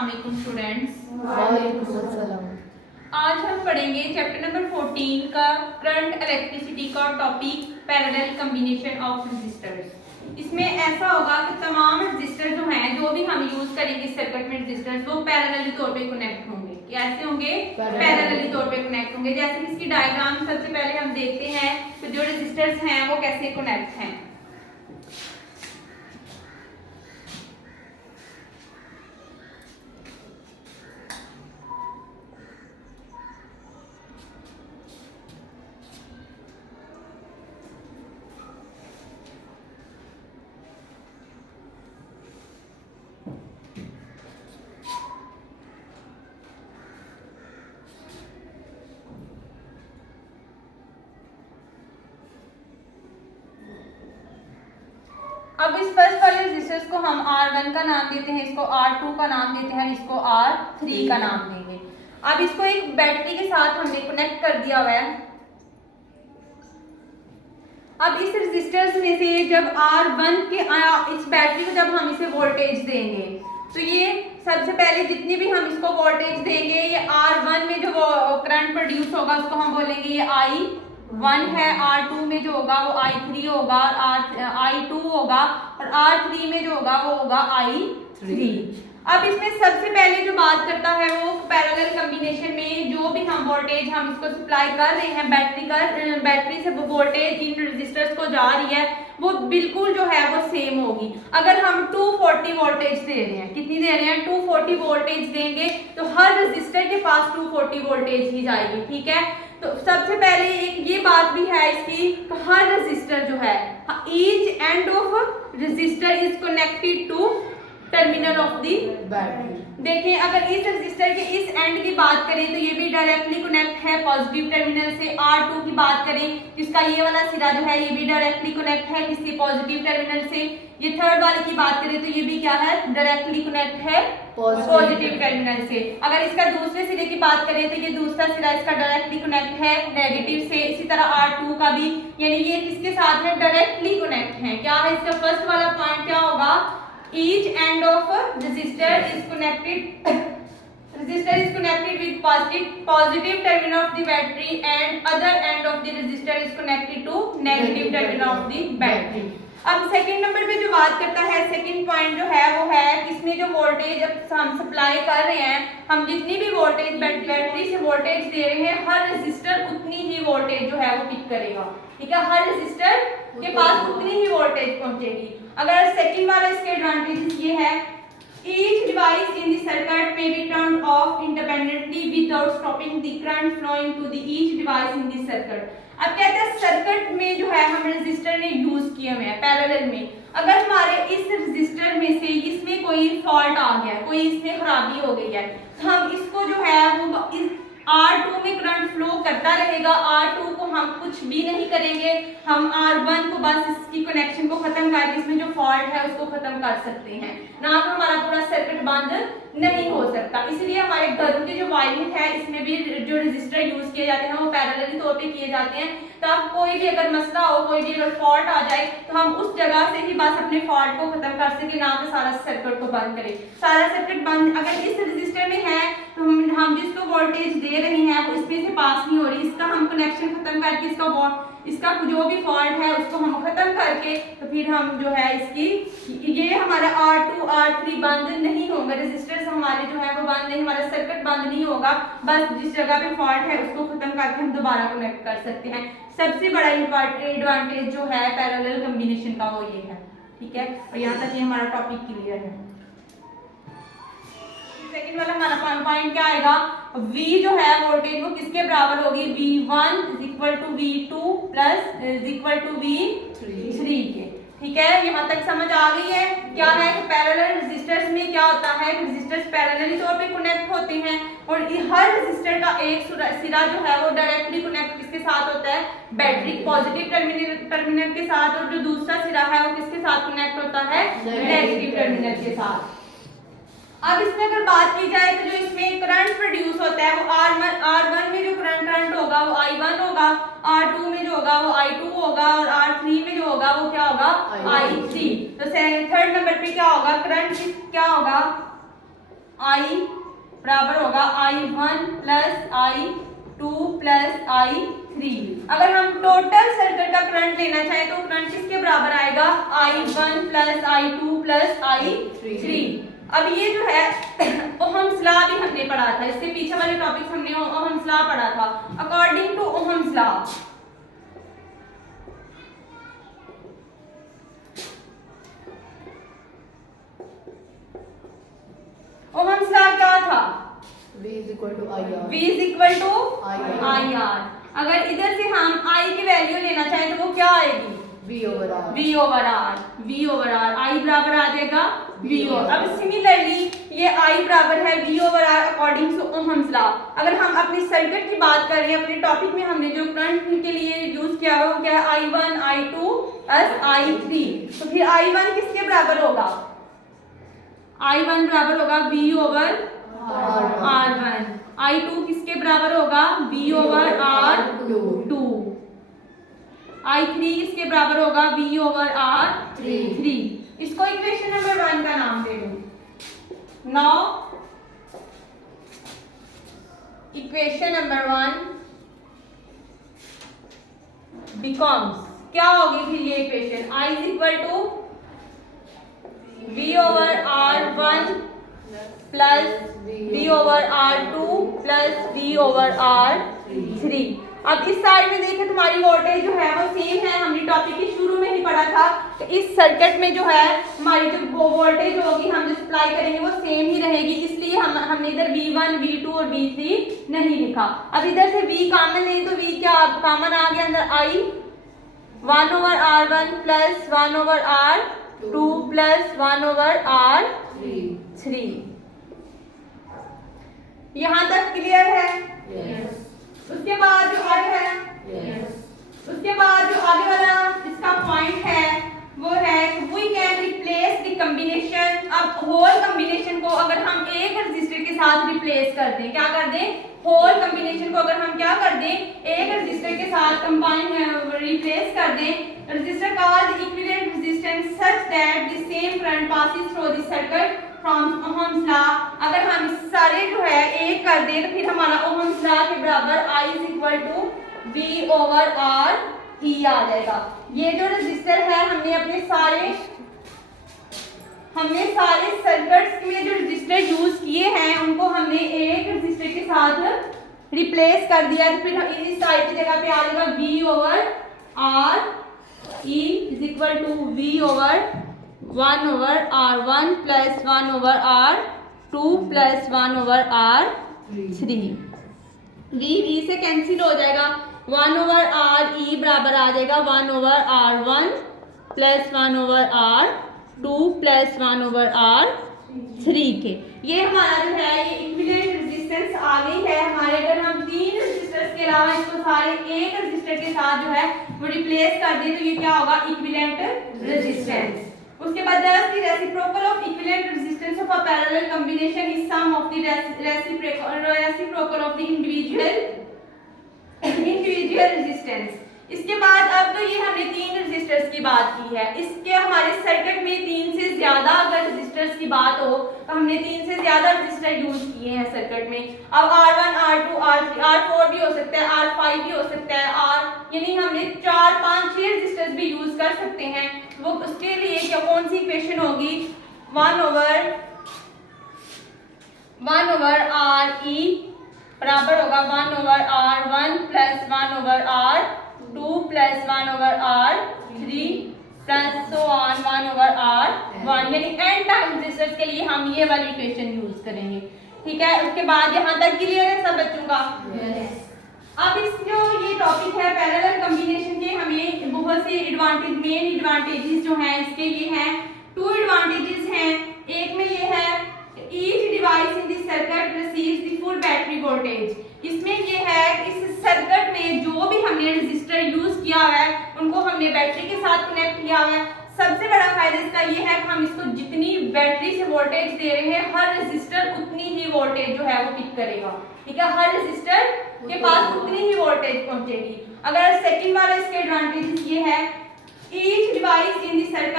अस्सलाम वालेकुम स्टूडेंट्स। वालेकुम अस्सलाम। आज हम पढ़ेंगे चैप्टर नंबर 14 का करंट इलेक्ट्रिसिटी का topic parallel combination of resistors. इसमें ऐसा होगा कि तमाम रेजिस्टर जो हैं, जो भी हम यूज करेंगे सर्किट में रेजिस्टर्स, वो पैरेलली तौर पे कनेक्ट होंगे। कैसे होंगे? पैरेलली तौर पे कनेक्ट होंगे। जैसे कि इसकी डायग्राम सबसे पहले हम देखते हैं तो जो रेजिस्टर्स हैं वो कैसे कनेक्ट हैं। अब इस फर्स्ट वाले रेजिस्टर्स को हम R1 का नाम देते हैं, इसको R2 का नाम देते हैं, इसको R3 का नाम देंगे। अब इसको एक बैटरी के साथ हमने कनेक्ट कर दिया हुआ है। अब इस रेजिस्टर्स में से जब R1 के इस बैटरी को जब हम इसे वोल्टेज देंगे तो ये सबसे पहले जितनी भी हम इसको वोल्टेज देंगे, ये R1 में जो करंट प्रोड्यूस होगा उसको हम बोलेंगे ये I1 है, R2 में जो होगा वो I3 होगा, I2 होगा, और R3 में जो होगा वो होगा I3। अब इसमें सबसे पहले जो बात करता है वो पैरेलल कॉम्बिनेशन में जो भी हम वोल्टेज हम इसको सप्लाई कर रहे हैं, बैटरी से वोल्टेज इन रेजिस्टर्स को जा रही है वो बिल्कुल जो है वो सेम होगी। अगर हम 240 वोल्टेज दे रहे हैं, कितनी दे रहे हैं? 240 वोल्टेज देंगे तो हर रेजिस्टर के पास 240 वोल्टेज ही जाएगी। ठीक है, तो सबसे पहले एक ये बात भी है इसकी, हर रेजिस्टर जो है, each end of resistor is connected to terminal of the battery. देखिए, अगर इस रेजिस्टर के इस एंड की बात करें तो ये भी डायरेक्टली कनेक्ट है पॉजिटिव टर्मिनल से। R2 की बात करें जिसका ये वाला सिरा जो है ये भी डायरेक्टली कनेक्ट है किसी पॉजिटिव टर्मिनल से। ये थर्ड वाले की बात करें तो ये भी क्या है? डायरेक्टली कनेक्ट है पॉजिटिव टर्मिनल से। अगर इसका दूसरे सिरे की बात करें तो ये दूसरा सिरा इसका डायरेक्टली कनेक्ट है नेगेटिव से। इसी तरह R2 का भी, यानी ये किसके साथ है? डायरेक्टली कनेक्ट है। क्या है इसका फर्स्ट वाला पॉइंट? क्या होगा? Each end of a resistor is connected with positive terminal of the battery, and other end of the resistor is connected to negative terminal of the battery। अब second number पे जो बात करता है, second point जो है वो है इसमें जो वोल्टेज अब हम सप्लाई कर रहे हैं, हम जितनी भी वोल्टेज बैटरी से वोल्टेज दे रहे हैं, हर रेजिस्टर उतनी ही वोल्टेज जो है वो पिक करेगा। ठीक है, हर रेजिस्टर के पास उतनी ही वोल्टेज पहुंचेगी। अगर सेकंड वाला इसके एडवांटेजेस ये है, each device in the circuit may be turned off independently without stopping the current flowing to the each device in the circuit। अब कहते हैं सर्किट में जो है हम रेजिस्टर ने यूज किए हुए हैं पैरेलल में, अगर हमारे इस रेजिस्टर में से इसमें कोई फॉल्ट आ गया, कोई इसमें खराबी हो गई है, तो हम इसको जो है वो R2 में करंट फ्लो करता रहेगा। R2 को हम कुछ भी नहीं करेंगे, हम R1 को बस इसकी कनेक्शन को खत्म करके इसमें जो फॉल्ट है उसको खत्म कर सकते हैं, ना तो हमारा पूरा सर्किट बंद नहीं हो सकता। इसलिए हमारे घरों की जो वायरिंग है इसमें भी जो रेजिस्टर यूज किए जाते हैं वो पैरेलली तौर पे किए जाते हैं, तब कोई भी अगर मसला हो, कोई भी अगर फॉल्ट आ जाए तो हम उस जगह से ही बस अपने फॉल्ट को खत्म कर सके, ना तो सारा सर्किट को बंद करें। सारा सर्किट बंद अगर इस रेजिस्टर में है तो हम जिसको वोल्टेज दे रहे हैं वो इसमें से पास नहीं हो रही, इसका हम कनेक्शन खत्म करके इसका जो भी फॉल्ट है उसको हम खत्म करके तो फिर हम जो है इसकी ये हमारा R2 R3 बंद नहीं होगा, रेजिस्टर्स हमारे जो है वो बंद नहीं, हमारा सर्किट बंद नहीं होगा, बस जिस जगह पे फॉल्ट है उसको खत्म करके हम दोबारा कनेक्ट कर सकते हैं। सबसे बड़ा एडवांटेज जो है पैरेलल कॉम्बिनेशन का वो ये है। ठीक है, और यहाँ तक ये हमारा टॉपिक क्लियर है। सेकंड वाला हमारा पॉइंट क्या आएगा? V जो है वोल्टेज वो किसके बराबर होगी? V1 = V2 + V3 के। ठीक है, यहाँ तक समझ आ गई है? क्या है कि पैरेलल रेजिस्टर्स में क्या होता है, रेजिस्टर्स पैरेलली तौर पे कनेक्ट होते हैं और हर रेजिस्टर का एक सिरा जो है वो डायरेक्टली कनेक्ट किसके साथ होता है? बैटरी पॉजिटिव टर्मिनल के साथ, और जो दूसरा सिरा है वो किसके साथ कनेक्ट होता है? नेगेटिव टर्मिनल के साथ। अब इसमें अगर बात की जाए तो जो इसमें करंट प्रोड्यूस होता है वो R1 में जो करंट होगा वो I1 होगा, R2 में जो होगा वो I2 होगा, और R3 में जो होगा वो क्या होगा? I3। तो थर्ड नंबर पे क्या होगा? करंट क्या होगा? I बराबर होगा I1 plus I2 plus I3। अगर हम टोटल सर्किट का करंट लेना चाहें तो करंट किसके बराबर आएगा, I1 plus I2 plus I3। अब ये जो है ओहम्स लॉ भी हमने पढ़ा था, इससे पीछे वाले टॉपिक्स हमने ओहम्स लॉ पढ़ा था। According to Ohm's law, Ohm's law क्या था, V is equal to IR। V is equal to IR। अगर इधर से हम I की वैल्यू लेना चाहें तो वो क्या आएगी, V over R। V over R, V over R, I बराबर आ जाएगा V over। अब सिमिलरली ये I बराबर है V over R according to Ohm's law. अगर हम अपनी सर्किट की बात कर रहे हैं, अपने टॉपिक में हमने जो करंट के लिए यूज किया हुआ वो क्या है, I1 I2 प्लस I3। तो फिर I1 किसके बराबर होगा, I1 बराबर होगा V over R1। I2 किसके बराबर होगा, V over R2। I3 किसके बराबर होगा, V over R3। इसको इक्वेशन नंबर 1 का नाम दे दूं। नाउ इक्वेशन नंबर 1 बिकम्स, क्या होगी फिर ये equation, I is equal to V over R1 plus V over R2 plus V over R3। अब इस साइड में देखिए तुम्हारी वोल्टेज जो है वो सेम है, हमने टॉपिक के शुरू में ही पढ़ा था। तो इस सर्किट में जो है हमारी जो वोल्टेज होगी हम जो सप्लाई करेंगे वो सेम ही रहेगी, इसलिए हमने इधर V1 V2 और V3 नहीं लिखा। अब इधर से V कॉमन नहीं तो V क्या कॉमन आ गया अंदर, I 1 over R1 plus 1 over R2 plus 1 over R3। यहाँ तक क्लियर है? Yes। उसके बाद जो आगे है, Yes। उसके बाद जो आगे वाला इसका पॉइंट है वो है we can replace the combination. अब होल कॉम्बिनेशन को अगर हम एक रजिस्टर के साथ रिप्लेस कर दें, क्या कर दें, होल कॉम्बिनेशन को अगर हम क्या कर दें, एक रजिस्टर के साथ कंबाइन रिप्लेस कर दें, resistor called equivalent resistance such that the same current passes through the circuit from Ohm's law. अगर हम सारे जो है एक कर दें तो फिर हमारा ओहम्स लॉ के बराबर I is equal to V over R E आ जाएगा। ये जो रजिस्टर है हमने सारे सर्किट्स में जो रजिस्टर यूज किए हैं उनको हमने एक रजिस्टर के साथ रिप्लेस कर दिया, तो फिर इस साइड की जगह पे आ जाएगा V over R E is equal to V over 1 over R1 plus 1 over R2 plus 1 over R3। V से कैंसिल हो जाएगा, 1 over RE बराबर आ जाएगा 1 over R1 plus 1 over R2 plus 1 over R3 के। ये हमारा जो है ये इक्विवेलेंट रेजिस्टेंस आ गई है हमारे। अगर हम तीन रेजिस्टर्स के अलावा इसको सारे एक रेजिस्टर के साथ जो है वो रिप्लेस कर दें तो ये क्या होगा, इक्विवेलेंट रेजिस्टेंस। उसके बाद thus the reciprocal of equivalent resistance of a parallel combination is sum of the reciprocal of the individual resistance। इसके बाद अब तो ये हमने तीन रेजिस्टर्स की बात की है, इसके हमारे सर्किट में तीन से ज्यादा अगर रेजिस्टर्स की बात हो तो हमने तीन से ज्यादा रेजिस्टर यूज किए हैं सर्किट में। अब R1 R2 R3 R4 भी हो सकता है, R5 भी हो सकता है, यानी हमने 4 5 6 रेजिस्टर्स भी यूज कर सकते हैं। वो उसके लिए क्या कौन सी इक्वेशन होगी, 1 over RE बराबर होगा 1 over R1 plus 1 over R2 plus 1 over R3 plus so on 1 over R1, यानी एन टाइम रेजिस्टर्स के लिए हम ये वाली इक्वेशन यूज करेंगे। ठीक है, उसके बाद यहाँ तक क्लियर है सब बच्चों का? Yes। अब इस जो ये टॉपिक है पैरेलल कॉम्बिनेशन के, हमें बहुत से एडवांटेज, मेन एडवांटेजेस जो हैं इसके ये हैं, 2 एडवांटेजेस हैं। एक में ये है each device in this circuit receives the full battery voltage. इसमें ये है इस सर्किट में जो भी हमने रेजिस्टर यूज किया हुआ है उनको हमने बैटरी के साथ कनेक्ट किया हुआ है। सबसे बड़ा फायदा इसका ये है कि हम इसको जितनी बैटरी से वोल्टेज दे रहे हैं हर रेजिस्टर उतनी ही वोल्टेज जो है वो पिक करेगा। ठीक है, हर रेजिस्टर के पास उतनी ही वोल्टेज पहुंचेगी। अगर सेकंड वाला इसके एडवांटेजेस ये है each device in the circuit